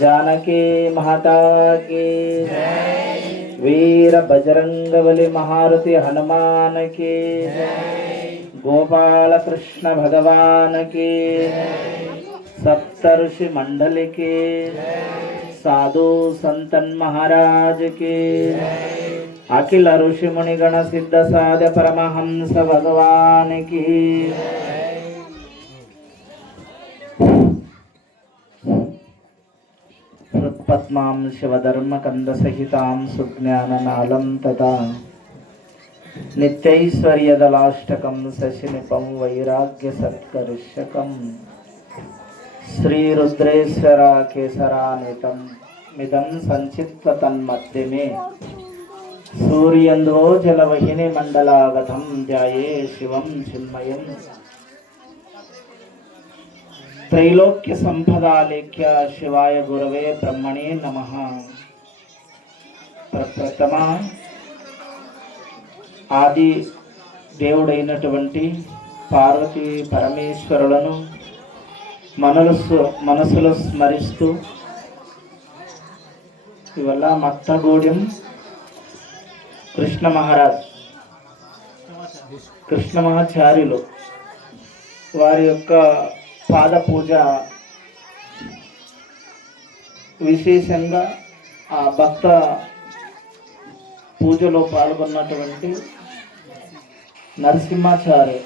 जानकी माता की। वीर बजरंग बली महारथी हनुमान की। गोपाल कृष्ण भगवान की। सप्त ऋषि मंडल की। साधु संतन महाराज की। अखिल ऋषि मुनिगण सिद्ध साध परमहंस भगवान की। हृत्पद्मां शिवधर्मकन्दसहितां सुज्ञाननालं तथा नित्यैश्वर्यदलाष्टकं शशिनिपं वैराग्यसत्कर्षकं श्रीरुद्रेश्वराकेसरानितं मिदं सञ्चित्व तन्मध्ये मे सूर्यन्द्रो जलवहिनिमण्डलागतं ध्याये शिवं चिन्मयम् త్రైలోక్య సంపదాలేఖ్య శివాయ గురవే బ్రహ్మణే నమ. ప్రప్రథమ ఆది దేవుడైనటువంటి పార్వతి పరమేశ్వరులను మనసు మనసులో స్మరిస్తూ ఇవల్ల మత్తగూడెం కృష్ణ మహారాజ్ కృష్ణ మహాచార్యులు వారి యొక్క పాద పూజ విశేషంగా ఆ భక్త పూజలో పాల్గొన్నటువంటి నరసింహాచార్య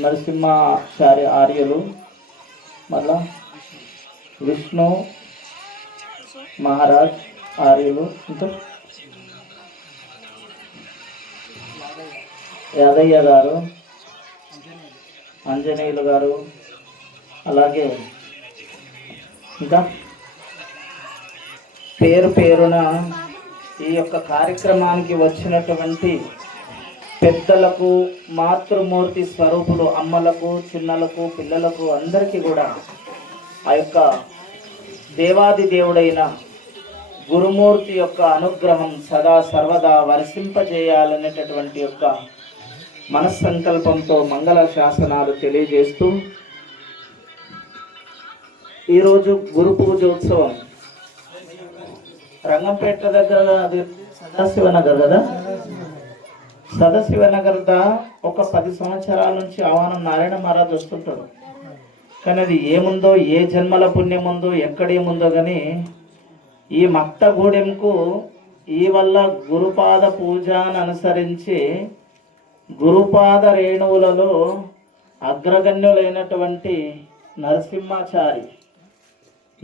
నరసింహాచార్య ఆర్యులు మళ్ళా విష్ణు మహారాజ్ ఆర్యులు ఇంకా యాదయ్య గారు ఆంజనేయులు గారు అలాగే ఇంకా పేరు పేరున ఈ యొక్క కార్యక్రమానికి వచ్చినటువంటి పెద్దలకు మాతృమూర్తి స్వరూపులు అమ్మలకు చిన్నలకు పిల్లలకు అందరికీ కూడా ఆ యొక్క దేవాది దేవుడైన గురుమూర్తి యొక్క అనుగ్రహం సదా సర్వదా వర్షింపజేయాలనేటటువంటి యొక్క మనస్సంకల్పంతో మంగళ శాసనాలు తెలియజేస్తూ ఈరోజు గురు పూజ ఉత్సవం రంగంపేట దగ్గర అది సదాశివనగర్ కదా? సదాశివనగర్ దా ఒక పది సంవత్సరాల నుంచి ఆహ్వానం నారాయణ మహారాజ్ వస్తుంటాడు. కానీ అది ఏముందో ఏ జన్మల పుణ్యం ఉందో ఎక్కడేముందో కానీ ఈ మక్తగూడెంకు ఈ వల్ల గురుపాద పూజను అనుసరించి గురుపాద రేణువులలో అగ్రగణ్యులైనటువంటి నరసింహాచారి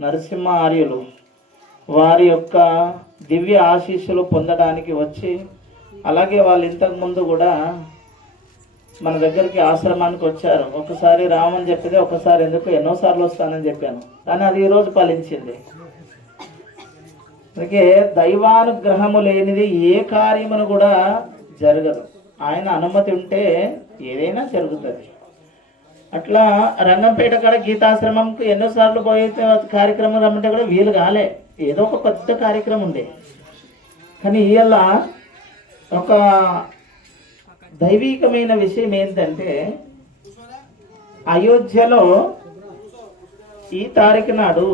నరసింహ ఆర్యులు వారి యొక్క దివ్య ఆశీస్సులు పొందడానికి వచ్చి అలాగే వాళ్ళు ఇంతకు ముందు కూడా మన దగ్గరికి ఆశ్రమానికి వచ్చారు. ఒకసారి రామని చెప్పితే ఒకసారి ఎందుకు ఎన్నోసార్లు వస్తానని చెప్పాను. కానీ అది ఈరోజు ఫలించింది. అందుకే దైవానుగ్రహము లేనిది ఏ కార్యమును కూడా జరగదు. ఆయన అనుమతి ఉంటే ఏదైనా జరుగుతుంది. అట్లా రంగంపేట కాడ గీతాశ్రమంకి ఎన్నోసార్లు పోయి కార్యక్రమం రమ్మంటే కూడా వీలు కాలే. ఏదో ఒక పెద్ద కార్యక్రమం ఉండే కానీ ఇవాళ ఒక దైవీకమైన విషయం ఏంటంటే అయోధ్యలో ఈ తారీఖు నాడు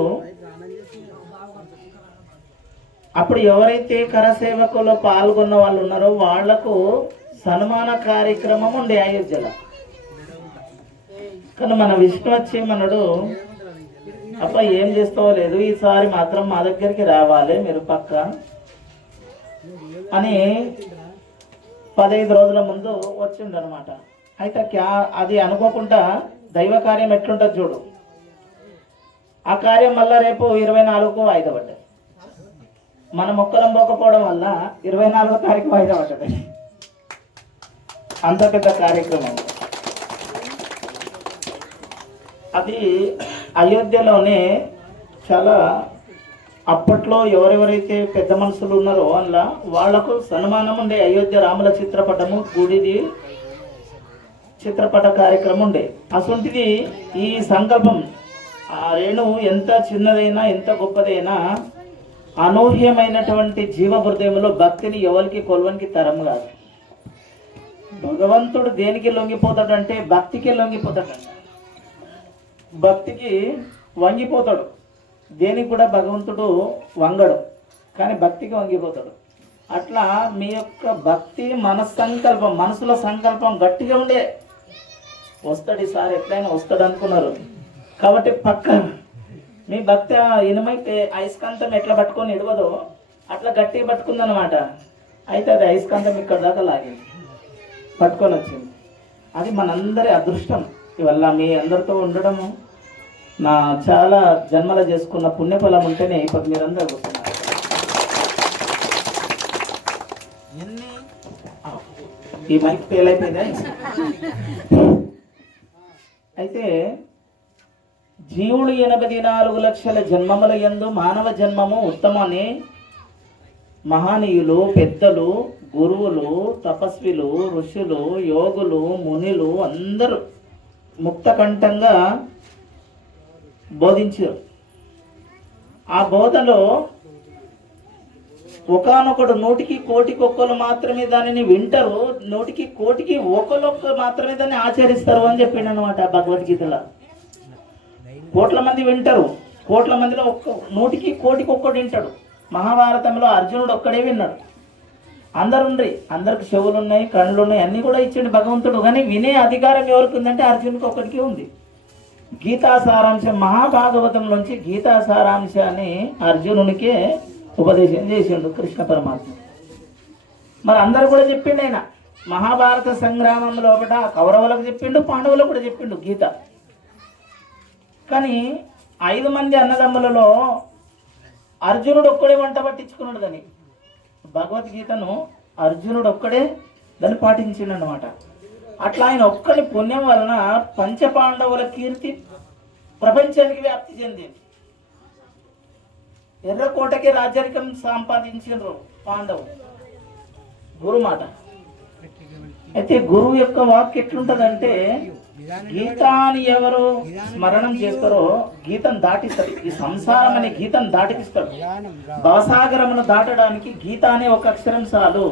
అప్పుడు ఎవరైతే కరసేవకులో పాల్గొన్న వాళ్ళు ఉన్నారో వాళ్ళకు సన్మాన కార్యక్రమం ఉండే అయోధ్యలో. కానీ మన విష్ణు వచ్చి మనడు అప్ప ఏం చేస్తావో లేదు ఈసారి మాత్రం మా దగ్గరికి రావాలి మీరు పక్క? అని పదహైదు రోజుల ముందు వచ్చిండనమాట అయితే క్యా అది అనుకోకుండా దైవ కార్యం ఎట్లుంటుంది చూడు. ఆ కార్యం మళ్ళీ రేపు ఇరవై నాలుగుకు వాయిదా పడ్డది. మన మొక్కలం పోకపోవడం వల్ల ఇరవై నాలుగో తారీఖు వాయిదా పడ్డది. అంత పెద్ద కార్యక్రమం. అది అయోధ్యలోనే చాలా అప్పట్లో ఎవరెవరైతే పెద్ద మనుషులు ఉన్నారో అందులో వాళ్ళకు సన్మానం ఉండే అయోధ్య రాముల చిత్రపటము గుడిది చిత్రపట కార్యక్రమం ఉండే. అసొంటిది ఈ సంకల్పం ఆ రేణు ఎంత చిన్నదైనా ఎంత గొప్పదైనా అనూహ్యమైనటువంటి జీవ హృదయంలో భక్తిని ఎవరికి కొలవనికి తరం కాదు. భగవంతుడు దేనికి లొంగిపోతాడంటే భక్తికి లొంగిపోతాడంట. భక్తికి వంగిపోతాడు. దేనికి కూడా భగవంతుడు వంగడు. కానీ భక్తికి వంగిపోతాడు. అట్లా మీ యొక్క భక్తి మన సంకల్పం మనసులో సంకల్పం గట్టిగా ఉండే. వస్తాడు ఈసారి ఎట్లయినా వస్తాడు అనుకున్నారు. కాబట్టి పక్క మీ భక్తి ఇనుమైతే అయస్కాంతం ఎట్లా పట్టుకొని ఇడవదో అట్లా గట్టిగా పట్టుకుందనమాట అయితే అది అయస్కాంతం ఇక్కడ దాకా లాగింది. పట్టుకొని వచ్చింది. అది మనందరి అదృష్టం. ఇవల్ల మీ అందరితో ఉండడము నా చాలా జన్మల చేసుకున్న పుణ్యఫలం ఉంటేనే ఇప్పుడు మీరందరూ కూర్చున్నారు ఈ మైక్ ఫెయిల్ అయిపోయిందా? అయితే జీవుడు ఎనభై నాలుగు లక్షల జన్మముల యందు మానవ జన్మము ఉత్తమని మహనీయులు పెద్దలు గురువులు తపస్విలు ఋషులు యోగులు మునులు అందరూ ముక్తకంఠంగా బోధించారు. ఆ బోధలో ఒకనొకడు నూటికి కోటికి ఒక్కరు మాత్రమే దానిని వింటారు నూటికి కోటికి ఒకరొక్క మాత్రమే దాన్ని ఆచరిస్తారు అని చెప్పిండు అనమాట భగవద్గీతలో. కోట్ల మంది వింటారు కోట్ల మందిలో ఒక్క నూటికి కోటికి ఒక్కడు వింటాడు. మహాభారతంలో అర్జునుడు ఒక్కడే విన్నాడు. అందరు ఉండ్రి అందరికి చెవులు ఉన్నాయి కళ్ళు ఉన్నాయి అన్నీ కూడా ఇచ్చిండు భగవంతుడు. కానీ వినే అధికారం ఎవరికి ఉందంటే అర్జునుడికి ఒక్కడికి ఉంది. గీతా సారాంశం మహాభాగవతం నుంచి గీతా సారాంశాన్ని అర్జునునికే ఉపదేశం చేసిండు కృష్ణ పరమాత్మ. మరి అందరు కూడా చెప్పిండు ఆయన. మహాభారత సంగ్రామం లోపల కౌరవులకు చెప్పిండు పాండవులకు కూడా చెప్పిండు గీత. కానీ ఐదు మంది అన్నదమ్ములలో అర్జునుడు ఒక్కడే వంట పట్టించుకున్నాడు కానీ భగవద్గీతను అర్జునుడు ఒక్కడే దాన్ని పాటించిండనమాట అట్లా ఆయన ఒక్కడి పుణ్యం వలన పంచపాండవుల కీర్తి ప్రపంచానికి వ్యాప్తి చెందింది. ఎర్రకోటకి రాజరికం సంపాదించారు పాండవులు. గురు మాట అయితే గురువు యొక్క వాక్ ఎట్లుంటదంటే గీతాని ఎవరు స్మరణం చేస్తారో గీతం దాటిస్తారు. ఈ సంసారం అనే గీతం దాటిపిస్తాడు భవసాగరమును దాటడానికి గీత అనే ఒక అక్షరం చాలు.